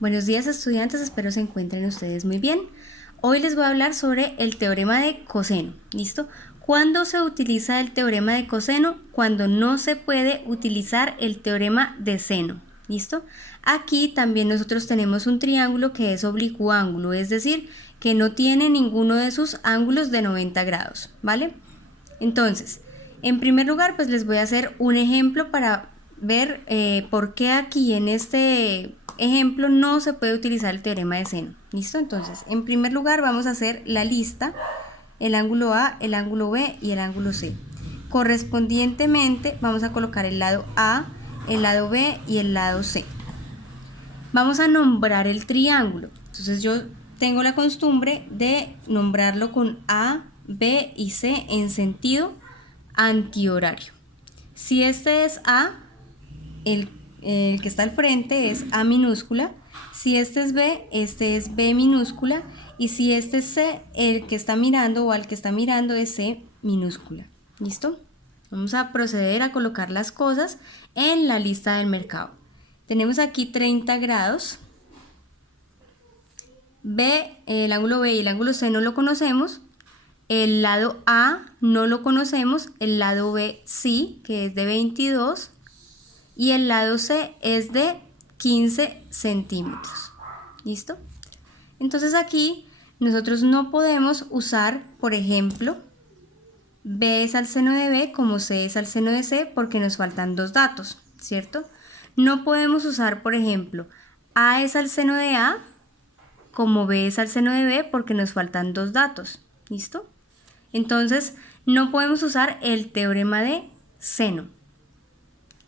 Buenos días estudiantes, espero se encuentren ustedes muy bien. Hoy les voy a hablar sobre el teorema de coseno, ¿listo? ¿Cuándo se utiliza el teorema de coseno? Cuando no se puede utilizar el teorema de seno, ¿listo? Aquí también nosotros tenemos un triángulo que es oblicuo ángulo, es decir, que no tiene ninguno de sus ángulos de 90 grados, ¿vale? Entonces, en primer lugar, pues les voy a hacer un ejemplo para ver por qué aquí en este ejemplo no se puede utilizar el teorema de seno. ¿Listo? Entonces, en primer lugar vamos a hacer la lista, el ángulo A, el ángulo B y el ángulo C. Correspondientemente vamos a colocar el lado A, el lado B y el lado C. Vamos a nombrar el triángulo. Entonces yo tengo la costumbre de nombrarlo con A, B y C en sentido antihorario. Si este es A, el que está al frente es A minúscula. Si este es B minúscula. Y si este es C, el que está mirando o al que está mirando es C minúscula. ¿Listo? Vamos a proceder a colocar las cosas en la lista del mercado. Tenemos aquí 30 grados. El ángulo B y el ángulo C no lo conocemos. El lado A no lo conocemos. El lado B sí, que es de 22. Y el lado C es de 15 centímetros. ¿Listo? Entonces aquí nosotros no podemos usar, por ejemplo, B es al seno de B como C es al seno de C porque nos faltan dos datos, ¿cierto? No podemos usar, por ejemplo, A es al seno de A como B es al seno de B porque nos faltan dos datos, ¿listo? Entonces no podemos usar el teorema de seno.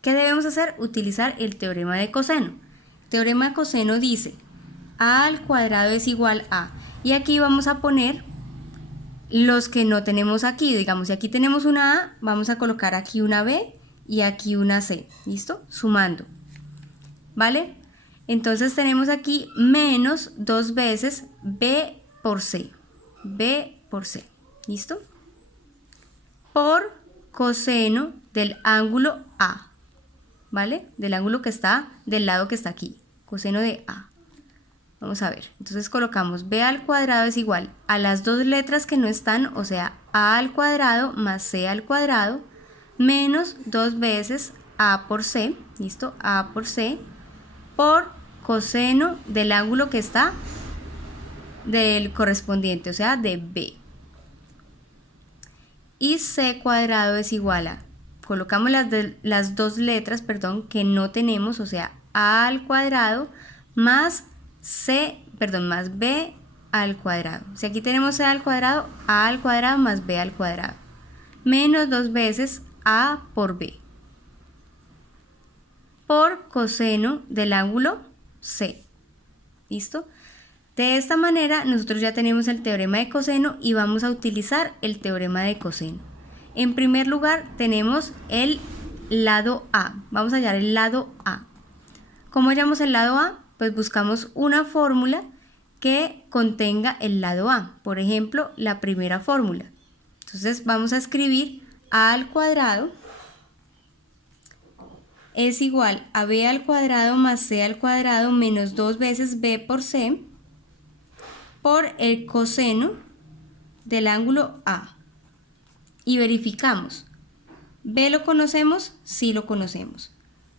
¿Qué debemos hacer? Utilizar el teorema de coseno. El teorema de coseno dice A al cuadrado es igual a, y aquí vamos a poner los que no tenemos aquí. Digamos, si aquí tenemos una A, vamos a colocar aquí una B y aquí una C, ¿listo? Sumando, ¿vale? Entonces tenemos aquí menos 2 veces B por C, ¿listo? Por coseno del ángulo A, ¿vale? Del ángulo que está del lado que está aquí, coseno de A. Vamos a ver, entonces colocamos B al cuadrado es igual a las dos letras que no están, o sea, A al cuadrado más C al cuadrado, menos 2 veces A por C, ¿listo? A por C, por coseno del ángulo que está del correspondiente, o sea, de B. Y C cuadrado es igual a, colocamos las dos letras, perdón, que no tenemos, o sea, A al cuadrado más más B al cuadrado. Si aquí tenemos C al cuadrado, A al cuadrado más B al cuadrado. Menos 2 veces A por B. Por coseno del ángulo C. ¿Listo? De esta manera nosotros ya tenemos el teorema de coseno y vamos a utilizar el teorema de coseno. En primer lugar tenemos el lado A. Vamos a hallar el lado A. ¿Cómo hallamos el lado A? Pues buscamos una fórmula que contenga el lado A. Por ejemplo, la primera fórmula. Entonces vamos a escribir A al cuadrado es igual a B al cuadrado más C al cuadrado menos 2 veces B por C por el coseno del ángulo A. Y verificamos. B lo conocemos, sí lo conocemos.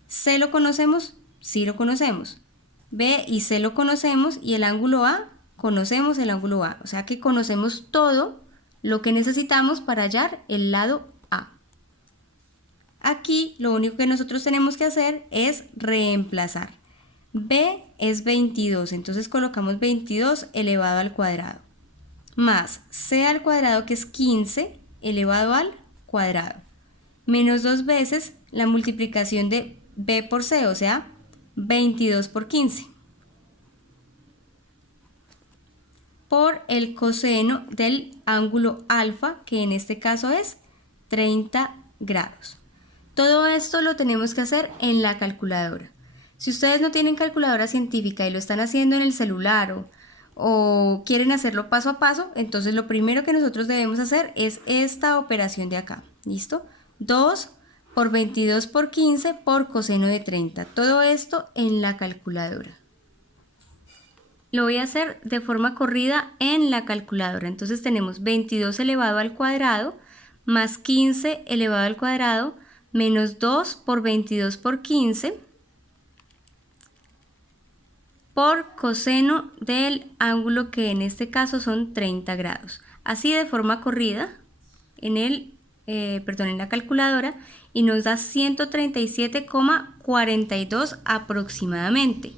C lo conocemos, sí lo conocemos. B y C lo conocemos y el ángulo A, conocemos el ángulo A. O sea que conocemos todo lo que necesitamos para hallar el lado A. Aquí lo único que nosotros tenemos que hacer es reemplazar. B es 22, entonces colocamos 22 elevado al cuadrado. Más C al cuadrado que es 15 elevado al cuadrado. Menos 2 veces la multiplicación de B por C, o sea, 22 por 15. Por el coseno del ángulo alfa, que en este caso es 30 grados. Todo esto lo tenemos que hacer en la calculadora. Si ustedes no tienen calculadora científica y lo están haciendo en el celular o quieren hacerlo paso a paso, entonces lo primero que nosotros debemos hacer es esta operación de acá. ¿Listo? 2 por 22 por 15 por coseno de 30. Todo esto en la calculadora. lo voy a hacer de forma corrida en la calculadora. Entonces tenemos 22 elevado al cuadrado más 15 elevado al cuadrado menos 2 por 22 por 15 por coseno del ángulo, que en este caso son 30 grados. Así de forma corrida en la calculadora, y nos da 137,42 aproximadamente.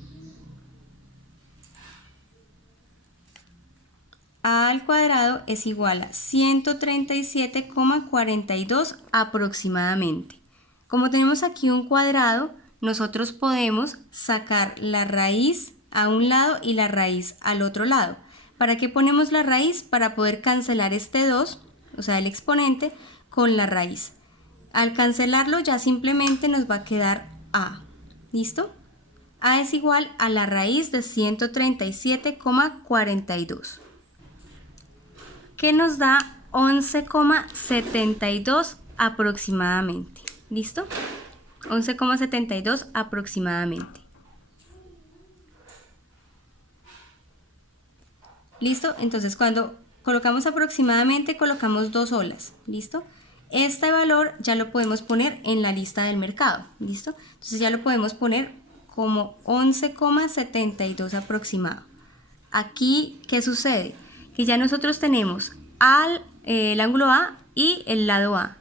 A al cuadrado es igual a 137,42 aproximadamente. Como tenemos aquí un cuadrado, nosotros podemos sacar la raíz a un lado y la raíz al otro lado. ¿Para qué ponemos la raíz? Para poder cancelar este 2, o sea, el exponente, con la raíz. Al cancelarlo ya simplemente nos va a quedar a. ¿Listo? A es igual a la raíz de 137,42. que nos da 11,72 aproximadamente. ¿Listo? 11,72 aproximadamente. ¿Listo? Entonces cuando colocamos aproximadamente, colocamos 2 olas. ¿Listo? Este valor ya lo podemos poner en la lista del mercado. ¿Listo? Entonces ya lo podemos poner como 11,72 aproximado. Aquí, ¿qué sucede? Que ya nosotros tenemos el ángulo A y el lado A.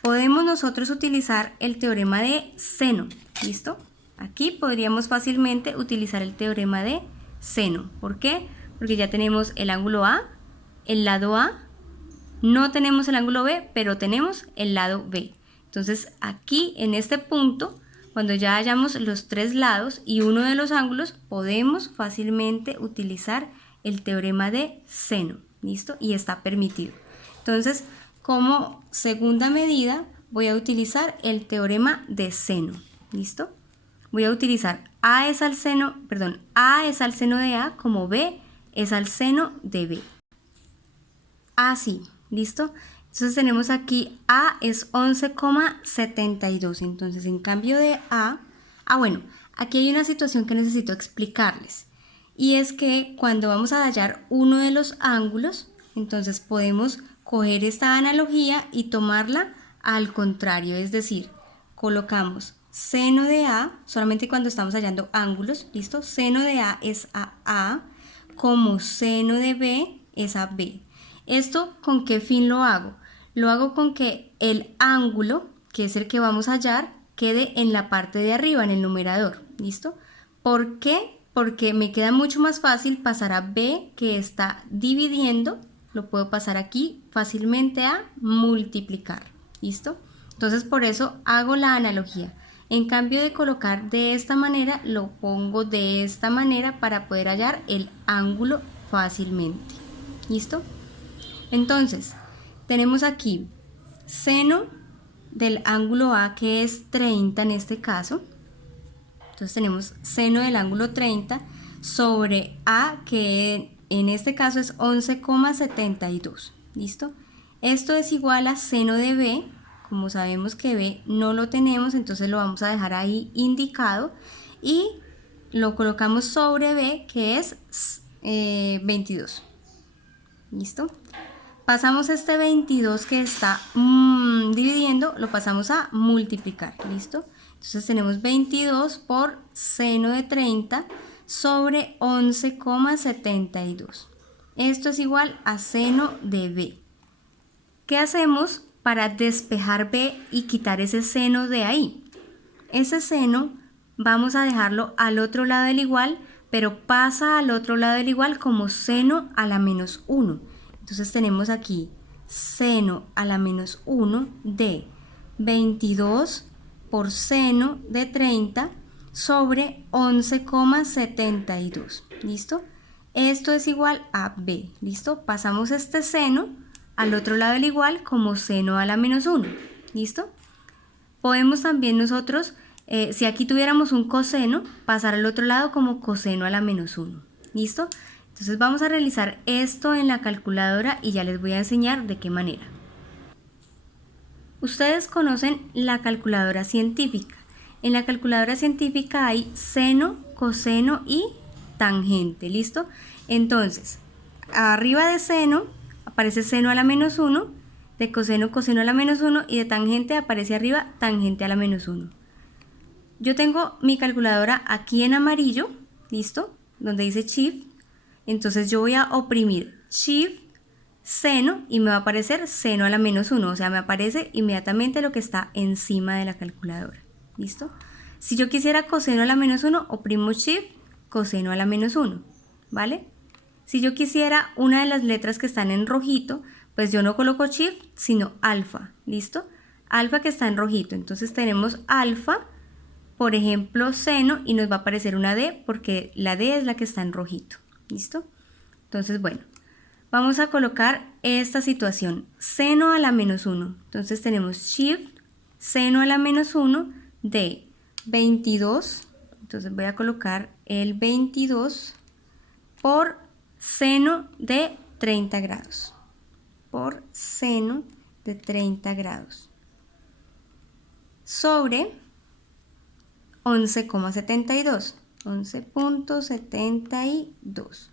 Podemos nosotros utilizar el teorema de seno. ¿Listo? Aquí podríamos fácilmente utilizar el teorema de seno. ¿Por qué? Porque ya tenemos el ángulo A, el lado A. No tenemos el ángulo B, pero tenemos el lado B. Entonces aquí en este punto, cuando ya hayamos los 3 lados y uno de los ángulos, podemos fácilmente utilizar el teorema de seno. ¿Listo? Y está permitido. Entonces, como segunda medida, voy a utilizar el teorema de seno. ¿Listo? Voy a utilizar A es al seno de A, como B es al seno de B. Así. ¿Listo? Entonces tenemos aquí A es 11,72. Entonces en cambio de bueno, aquí hay una situación que necesito explicarles. Y es que cuando vamos a hallar uno de los ángulos, entonces podemos coger esta analogía y tomarla al contrario. Es decir, colocamos seno de A, solamente cuando estamos hallando ángulos, ¿listo? Seno de A es a como seno de B es a B. ¿Esto con qué fin lo hago? Lo hago con que el ángulo, que es el que vamos a hallar, quede en la parte de arriba, en el numerador. ¿Listo? ¿Por qué? Porque me queda mucho más fácil pasar a B, que está dividiendo. Lo puedo pasar aquí fácilmente a multiplicar. ¿Listo? Entonces por eso hago la analogía. En cambio de colocar de esta manera, lo pongo de esta manera para poder hallar el ángulo fácilmente. ¿Listo? Entonces, tenemos aquí seno del ángulo A, que es 30 en este caso. Entonces tenemos seno del ángulo 30 sobre A, que en este caso es 11,72. ¿Listo? Esto es igual a seno de B. Como sabemos que B no lo tenemos, entonces lo vamos a dejar ahí indicado. Y lo colocamos sobre B, que es 22. ¿Listo? Pasamos este 22 que está dividiendo, lo pasamos a multiplicar. ¿Listo? Entonces tenemos 22 por seno de 30 sobre 11,72. Esto es igual a seno de B. ¿Qué hacemos para despejar B y quitar ese seno de ahí? Ese seno vamos a dejarlo al otro lado del igual, pero pasa al otro lado del igual como seno a la menos 1. Entonces tenemos aquí seno a la menos 1 de 22 por seno de 30 sobre 11,72. ¿Listo? Esto es igual a B. ¿Listo? Pasamos este seno al otro lado del igual como seno a la menos 1. ¿Listo? Podemos también nosotros, si aquí tuviéramos un coseno, pasar al otro lado como coseno a la menos 1. ¿Listo? Entonces vamos a realizar esto en la calculadora y ya les voy a enseñar de qué manera. Ustedes conocen la calculadora científica. En la calculadora científica hay seno, coseno y tangente, ¿listo? Entonces, arriba de seno aparece seno a la menos 1, de coseno, coseno a la menos 1 y de tangente aparece arriba tangente a la menos 1. Yo tengo mi calculadora aquí en amarillo, ¿listo? Donde dice Shift. Entonces yo voy a oprimir Shift, seno y me va a aparecer seno a la menos 1, o sea, me aparece inmediatamente lo que está encima de la calculadora, ¿listo? Si yo quisiera coseno a la menos 1, oprimo Shift, coseno a la menos 1, ¿vale? Si yo quisiera una de las letras que están en rojito, pues yo no coloco Shift, sino alfa, ¿listo? Alfa que está en rojito, entonces tenemos alfa, por ejemplo, seno, y nos va a aparecer una D porque la D es la que está en rojito, ¿listo? Entonces, bueno, vamos a colocar esta situación, seno a la menos 1. Entonces tenemos Shift, seno a la menos 1 de 22. Entonces voy a colocar el 22 por seno de 30 grados. Por seno de 30 grados. Sobre 11,72. 11.72.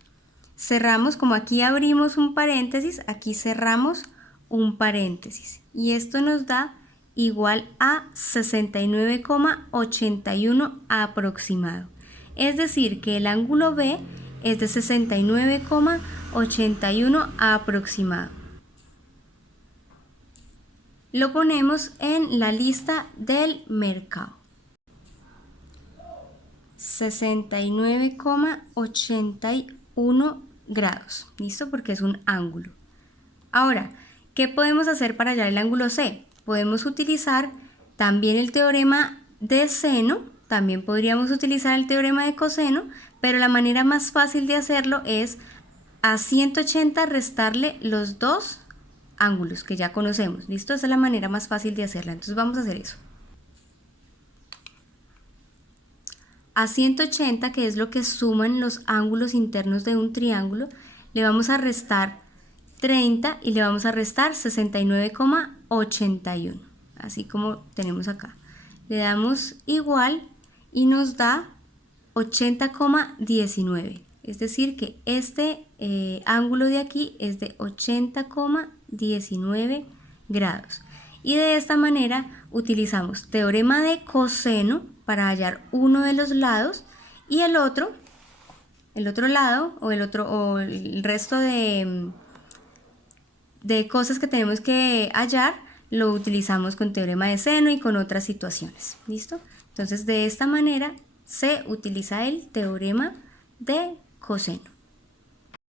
Cerramos, como aquí abrimos un paréntesis, aquí cerramos un paréntesis. Y esto nos da igual a 69,81 aproximado. Es decir, que el ángulo B es de 69,81 aproximado. Lo ponemos en la lista del mercado. 69,81 grados, ¿listo? Porque es un ángulo. Ahora, ¿qué podemos hacer para hallar el ángulo C? Podemos utilizar también el teorema de seno, también podríamos utilizar el teorema de coseno, pero la manera más fácil de hacerlo es a 180 restarle los dos ángulos que ya conocemos, ¿listo? Esa es la manera más fácil de hacerla, entonces vamos a hacer eso. A 180, que es lo que suman los ángulos internos de un triángulo, le vamos a restar 30 y le vamos a restar 69,81, así como tenemos acá. Le damos igual y nos da 80,19, es decir que este ángulo de aquí es de 80,19 grados. Y de esta manera utilizamos teorema de coseno para hallar uno de los lados y el otro lado o el resto de cosas que tenemos que hallar lo utilizamos con teorema de seno y con otras situaciones. ¿Listo? Entonces de esta manera se utiliza el teorema de coseno.